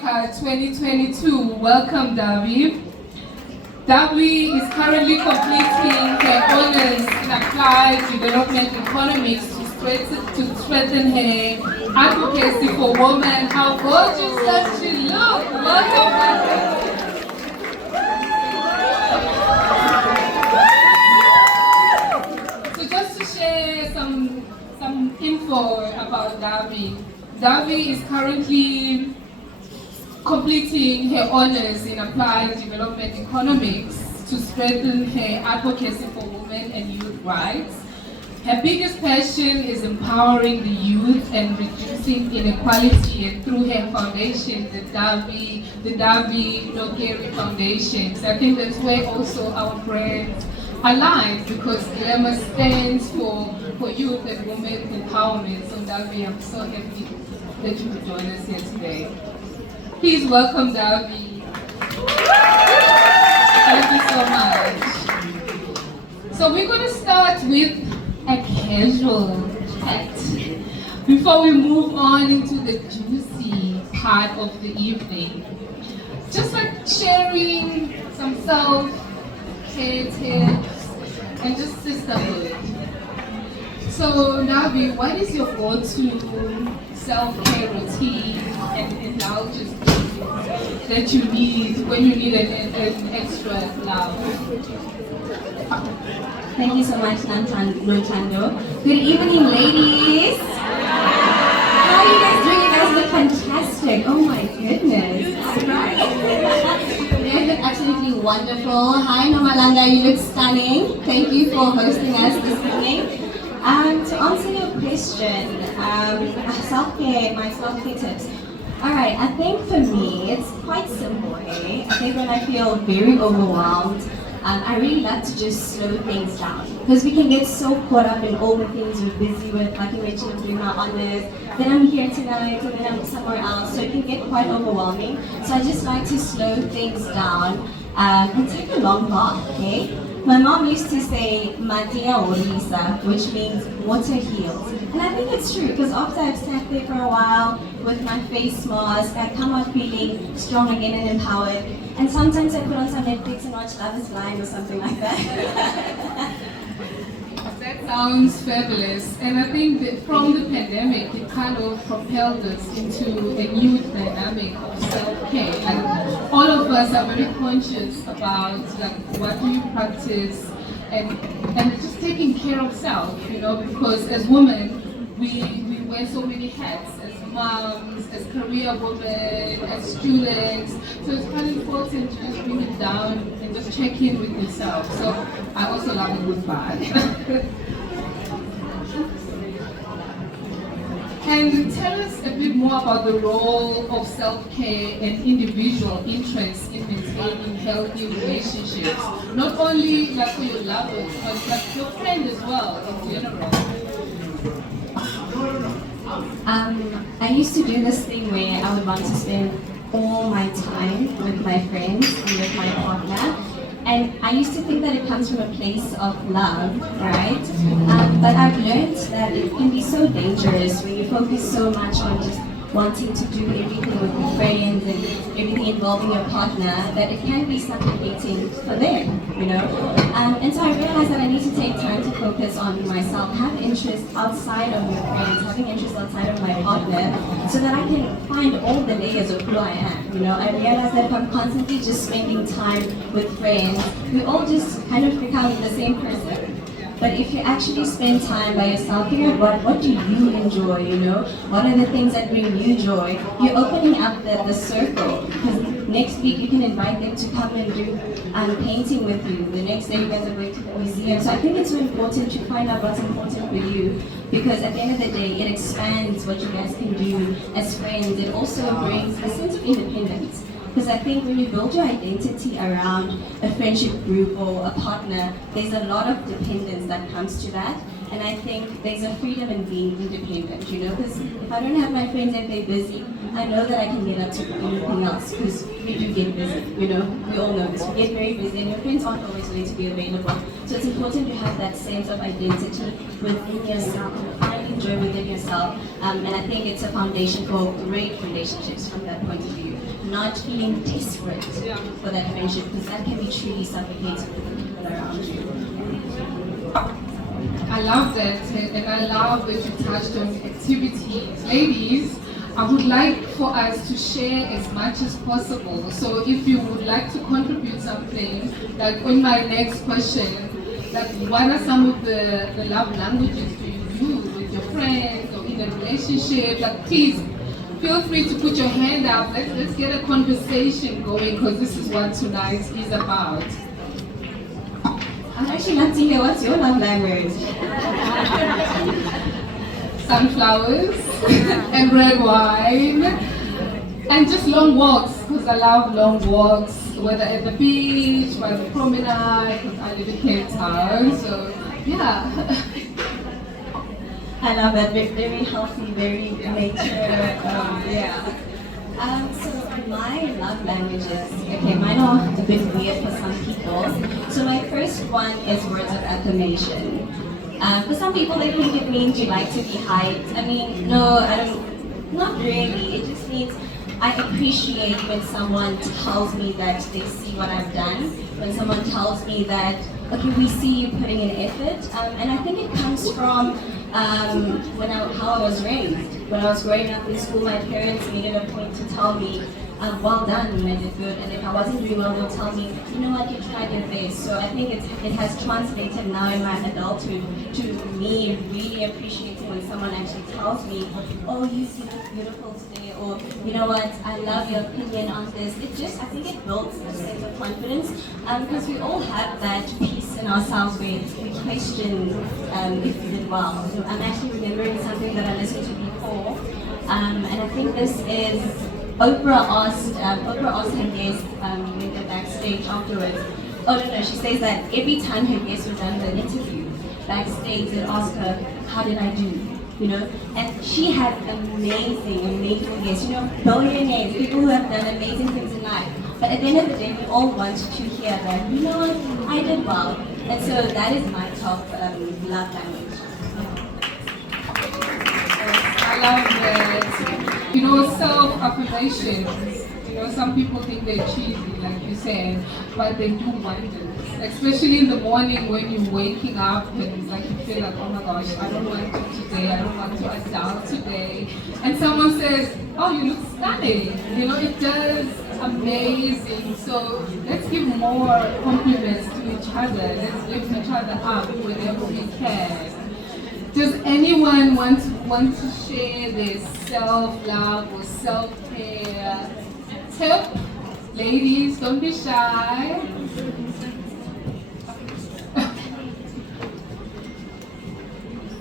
2022. Welcome, Davi. Davi is currently completing her honors in applied development economics to strengthen her advocacy for women. How gorgeous does she look? Welcome, Davi. So just to share some info about Davi. Davi is currently completing her honors in applied development economics to strengthen her advocacy for women and youth rights. Her biggest passion is empowering the youth and reducing inequality, and through her foundation, the Davi Nogeri Foundation. So I think that's where also our brand aligns, because glamour stands for youth and women empowerment. So Davi, I'm so happy that you could join us here today. Please welcome Davi. Thank you so much. So we're going to start with a casual chat before we move on into the juicy part of the evening. Just like sharing some self-care tips and just sisterhood. So Davi, what is your go-to self-care routine and indulgence that you need when you need an extra love? Thank you so much, Nantando. Good evening, ladies. How are you guys doing? You guys look fantastic. Oh my goodness. You look absolutely wonderful. Hi, Nomalanga. You look stunning. Thank you for hosting us this evening. To answer your question, my self-care tips. Alright, I think for me, it's quite simple, eh? I think when I feel very overwhelmed, I really like to just slow things down. Because we can get so caught up in all the things we're busy with, like you mentioned, I'm doing my honors, then I'm here tonight, and then I'm somewhere else, so it can get quite overwhelming. So I just like to slow things down and take a long bath, okay? My mom used to say, Matia Orisa, which means water heals. And I think it's true, because after I've sat there for a while with my face mask, I come out feeling strong again and empowered. And sometimes I put on some Netflix and watch Love is Blind or something like that. That sounds fabulous. And I think that from the pandemic, it kind of propelled us into a new dynamic of self-care. And all of us are very conscious about what do you practice and just taking care of self, because as women, we wear so many hats, as moms, as career women, as students. So it's kind of important to just bring it down and just check in with yourself. So I also love a good bath. And tell us a bit more about the role of self-care and individual interest in maintaining healthy relationships. Not only for your lovers, but your friend as well, in general. I used to do this thing where I would want to spend all my time with my friends and with my partner. And I used to think that it comes from a place of love, right? But I've learned that it can be so dangerous when you focus so much on just wanting to do everything with your friends and everything involving your partner, that it can be suffocating for them, And so I realized that I need to take time to focus on myself, have interests outside of your friends, having interests outside of my partner, so that I can find all the layers of who I am, I realized that if I'm constantly just spending time with friends, we all just kind of become the same person. But if you actually spend time by yourself, figure out what do you enjoy, What are the things that bring you joy? You're opening up the circle. Because next week you can invite them to come and do painting with you. The next day you guys are going to the museum. So I think it's so important to find out what's important for you. Because at the end of the day, it expands what you guys can do as friends. It also brings a sense of independence. Because I think when you build your identity around a friendship group or a partner, there's a lot of dependence that comes to that. And I think there's a freedom in being independent, Because if I don't have my friends and they're busy, I know that I can get up to anything else, because we do get busy, We all know this. We get very busy and your friends aren't always going to be available. So it's important to have that sense of identity within yourself and find enjoy within yourself. And I think it's a foundation for great relationships from that point of view. not feeling desperate Yeah. for that friendship, because that can be truly suffocating for the people around you. I love that, and I love that you touched on activities. Ladies, I would like for us to share as much as possible. So if you would like to contribute something, like on my next question, like what are some of the love languages do you use with your friends or in a relationship? Like please feel free to put your hand up. Let's get a conversation going because this is what tonight is about. I'd actually love to hear what's your love language. Sunflowers and red wine and just long walks because I love long walks, whether at the beach, by the promenade, because I live in Cape Town. So yeah. I love that. Very healthy, very nature. Yeah. So my love languages, okay, mine are a bit weird for some people. So my first one is words of affirmation. For some people, they think it means you like to be hyped. I mean, no, I don't, not really. It just means I appreciate when someone tells me that they see what I've done, when someone tells me that, okay, we see you putting in effort. And I think it comes from how I was raised. When I was growing up in school, my parents made it a point to tell me, well done, you did good. And if I wasn't doing well, they'll tell me, you know what, you tried your best. So I think it has translated now in my adulthood to me really appreciating when someone actually tells me, oh, you look beautiful today, or you know what, I love your opinion on this. It just, I think it builds a sense of confidence because we all have that piece in ourselves where we question if we did well. So I'm actually remembering something that I listened to before, and I think this is Oprah asked her guest when they're backstage afterwards. Oh no, she says that every time her guest was done with an interview, backstage they'd ask her, how did I do? You know? And she had amazing guests, you know, billionaires, people who have done amazing things in life. But at the end of the day, we all want to hear that, you know what, I did well. And so that is my top love language. I love that. You know, self-affirmation. You know, some people think they're cheesy, like you said, but they do wonders. Especially in the morning when you're waking up and like you feel like, oh my gosh, I don't want to today, I don't want to adult today. And someone says, oh, you look stunning. You know, it does amazing. So let's give more compliments to each other. Let's lift each other up whenever we can. Does anyone want to share their self-love or self-care tip? Ladies, don't be shy.